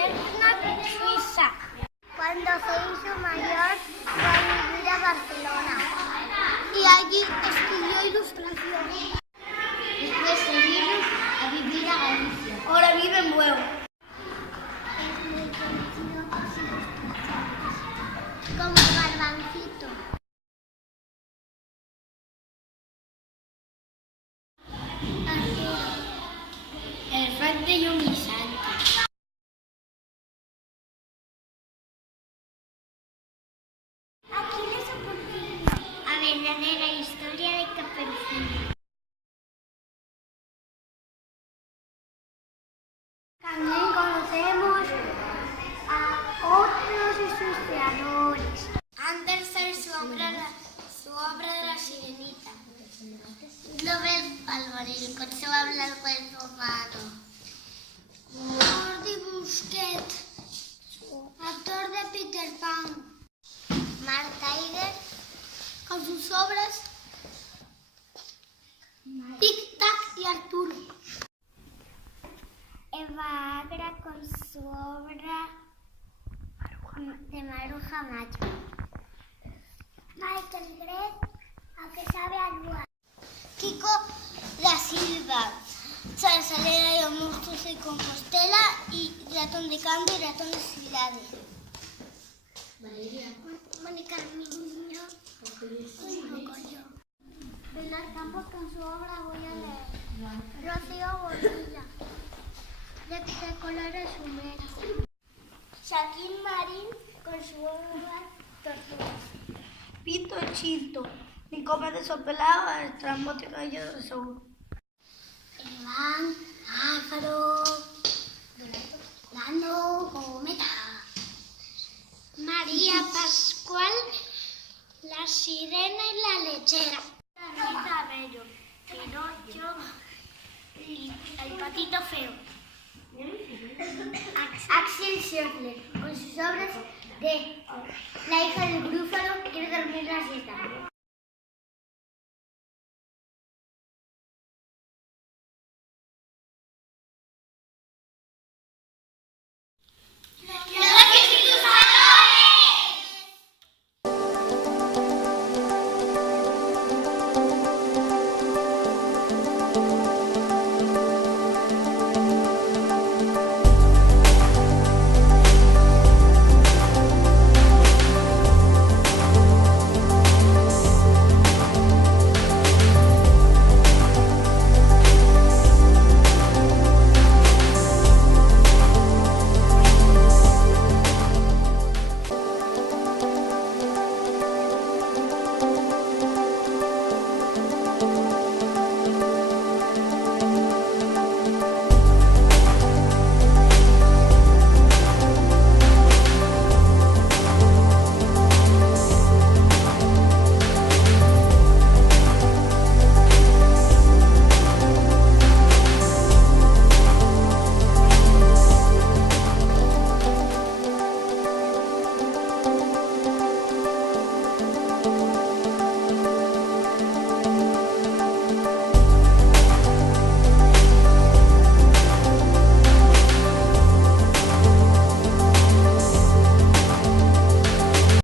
Berna, Suiza. Cuando se hizo mayor, fue a vivir a Barcelona y allí estudió ilustración. Después se vino a vivir a Galicia. Ahora vive en Bueu. Es muy conocido por sus ilustraciones, como Garbancito. Arturo. El frente y un guisante. Aquiles Oportino. A verdadera historia de Caperucita. También conocemos a otros ilustradores. Andersen, su obra de la Sirenita. Glover Álvarez, con su habla el cuerpo humano. Jordi Busquets, actor de Peter Pan. Mark Tiger, Con sus obras Tic Tac y Arturo. Eva Agra con su obra de Maruja Macho. Michael Gray, a que sabe actuar. Kiko da Silva, Salsalera de los monstruos de Compostela y Ratón de Cambio y Ratón de Cidade. Mónica Niño, Pilar Campos con su obra Voy a leer. Rocío Bonilla, de colores húmedos. Shaquín Marín con su obra Tortugas. Pito Chito. Ni come desopelado, el trambote cabello de seguro. Iván, Álvaro, Lando, Cometa. María Pascual, La Sirena y la Lechera. Rita Bello, Pinocho y El Patito Feo. Axel Scheffler, con sus obras de La hija del Grúfalo, Quiero dormir la siesta.